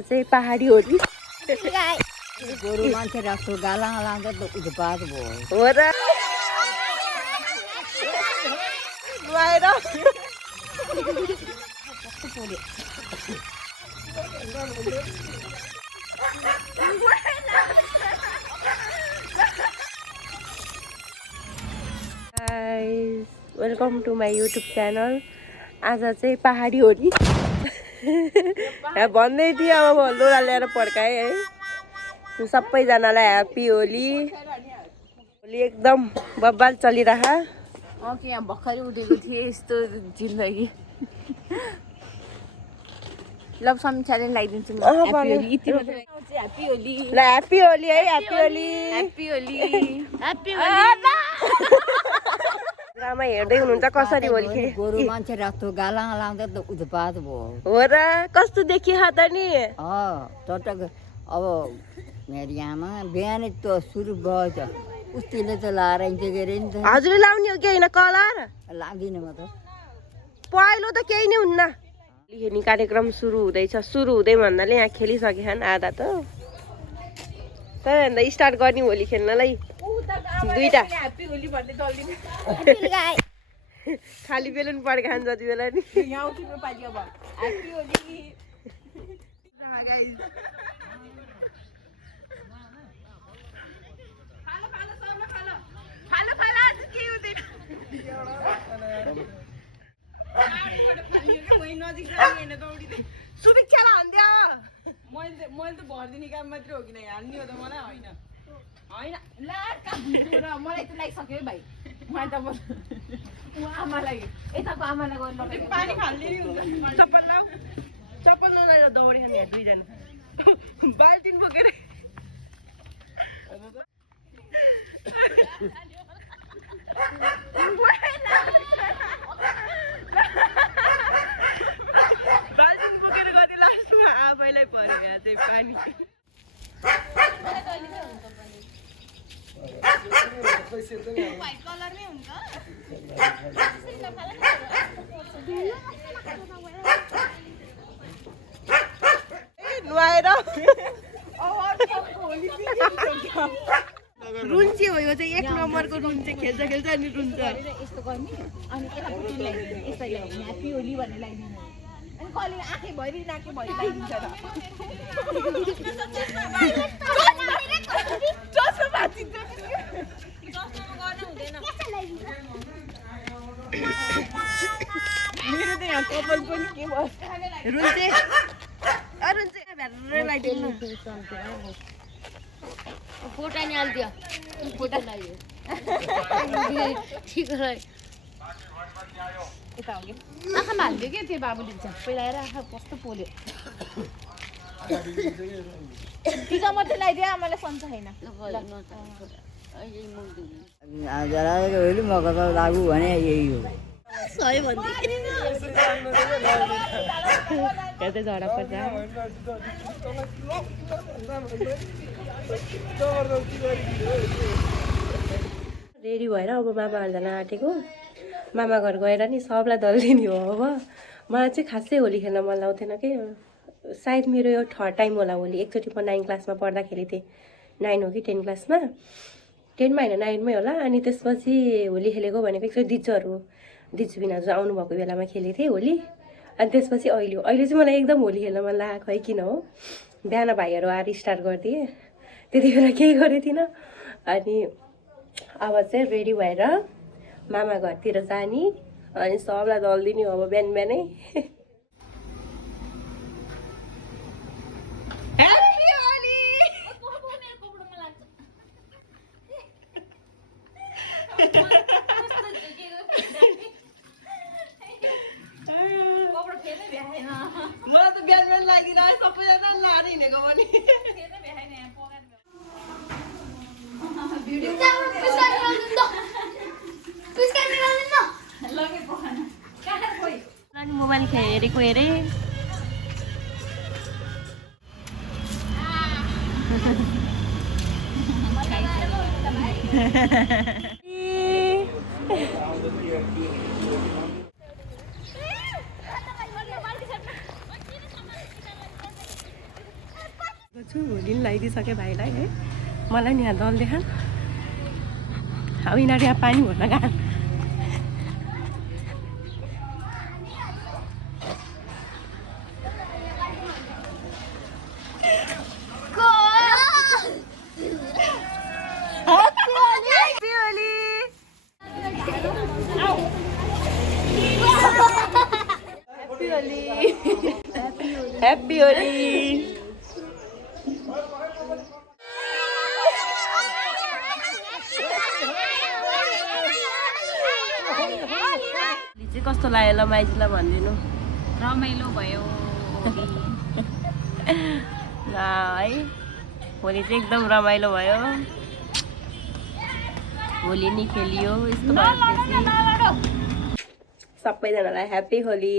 चाहिँ पहाडी होली गोरु मान्छे राख्छु गाला लाउँदा उत्पात भयो हो र नुहाएर guys welcome to my YouTube channel. आज चाहिँ पहाडी होली भन्दै थिएँ, अब लोरा ल्याएर पड्काएँ है। सबैजनालाई ह्याप्पी होली। होली एकदम बब्बाल चलिरह। कि यहाँ भर्खरै उठेको थिएँ यस्तो जिन्दगी ल समीक्षाले लगाइदिन्छु म ह्याप्पी होली यति मात्र ह्याप्पी होली ल ह्याप्पी होली है happy Holi happy Holi happy Holi gamma हेर्दै हुनुहुन्छ कसरी होली खेले। गोरु मान्छे राख्छु गाला लाउँदा उत्पात भयो हो र कस्तो देखियो त नि टटक। अब मेरो आमा बिहानै त सुरु भयो उस्तीले त लाएर के अरे नि त हजुरले लाउने हो कि होइन कलर लाग्दिनँ म त पहिलो त केही नै हुन्न। होली खेल्ने कार्यक्रम सुरु हुँदैछ। सुरु हुँदै भन्नाले यहाँ खेलिसकेछन् आधा त। सबैभन्दा स्टार्ट गर्ने होली खेल्नलाई दुईटा खाली बेलुन पड्कान् जति बेला नि सुरक्षालाई हान्दियो। मैले त भरिदिने काम मात्रै हो किन हान्ने हो त मलाई होइन होइन मलाई त लागिसक्यो है भाइ। मलाई त आमालाई यताको आमालाई गर्नु पानी फाल्दिने हुन्छ। चप्पल लाऊ चप्पल नलाएर दौडी खाने दुईजना बाल्टिन बोकेर बाल्टिन बोकेर गति लास्टमा आफैलाई पऱ्यो यहाँ चाहिँ पानी। नुहाएर रुन्चे हो यो चाहिँ एक नम्बरको रुन्चे। खेल्छ खेल्छ अनि रुन्छ। यस्तो गर्ने अनि यता बुट्टी लगाइदिने यसरी लगाउने ह्याप्पी होली भन्ने लगाइदिने अनि कहिले आँखै भरि नाकै भरि लगाइदिन्छ र मेरो त यहाँ कपाल पनि के भयो रुन्चे रुन्चे भ्यारै लगाइदिनु। फोटा नि हालिदियो फोटा लाग्यो ठिक रह्यो यता हो कि आँखामा हालिदियो कि त्यो बाबुले झ्याप्पै लगाएर आँखा कस्तो पोल्यो। टिका मात्रै लगाइदियो आमाले सन्छ छैन। होली मको त लागु भने यही हो सही भन्दै यतै झडा पर्छ। रेडी भएर अब मामाहरू जान आँटेको। मामा घर गएर नि सबलाई दल्दिने हो। अब मलाई चाहिँ खासै होली खेल्न मन लाउँथेन कि सायद मेरो यो थर्ड टाइम होला होली। एकचोटि म 9 क्लासमा पढ्दा खेलेको थिएँ। 9 हो कि 10 क्लासमा 10मा होइन 9मै होला। अनि त्यसपछि होली खेलेको भनेको एकचोटि दिजु बिनाजु आउनुभएको बेलामा खेलेको थिएँ होली। अनि त्यसपछि अहिले चाहिँ मलाई एकदम होली खेल्न मन लागेको है किन हो। बिहान भाइहरू आएर स्टार्ट गरिदिएँ। त्यति बेला केही गरेको थिइनँ। अनि अब चाहिँ रेडी भएर मामा घरतिर जाने अनि सबलाई दल्दिने हो अब बिहान बिहानै। मलाई त बिहान बिहान लागिरहेको सबैजना लाएर हिँडेको पनि मोबाइल हेरेको हेरे छु होली नि लगाइदिइसकेँ भाइलाई है मलाई नि यहाँ दल देखा अब यिनीहरू यहाँ पानी भर्न गएको Happy Holi! चाहिँ कस्तो लाग्यो ल माइजूलाई भनिदिनु रमाइलो भयो है होली चाहिँ एकदम रमाइलो भयो होली नि खेलियो यस्तो सबैजनालाई ह्याप्पी होली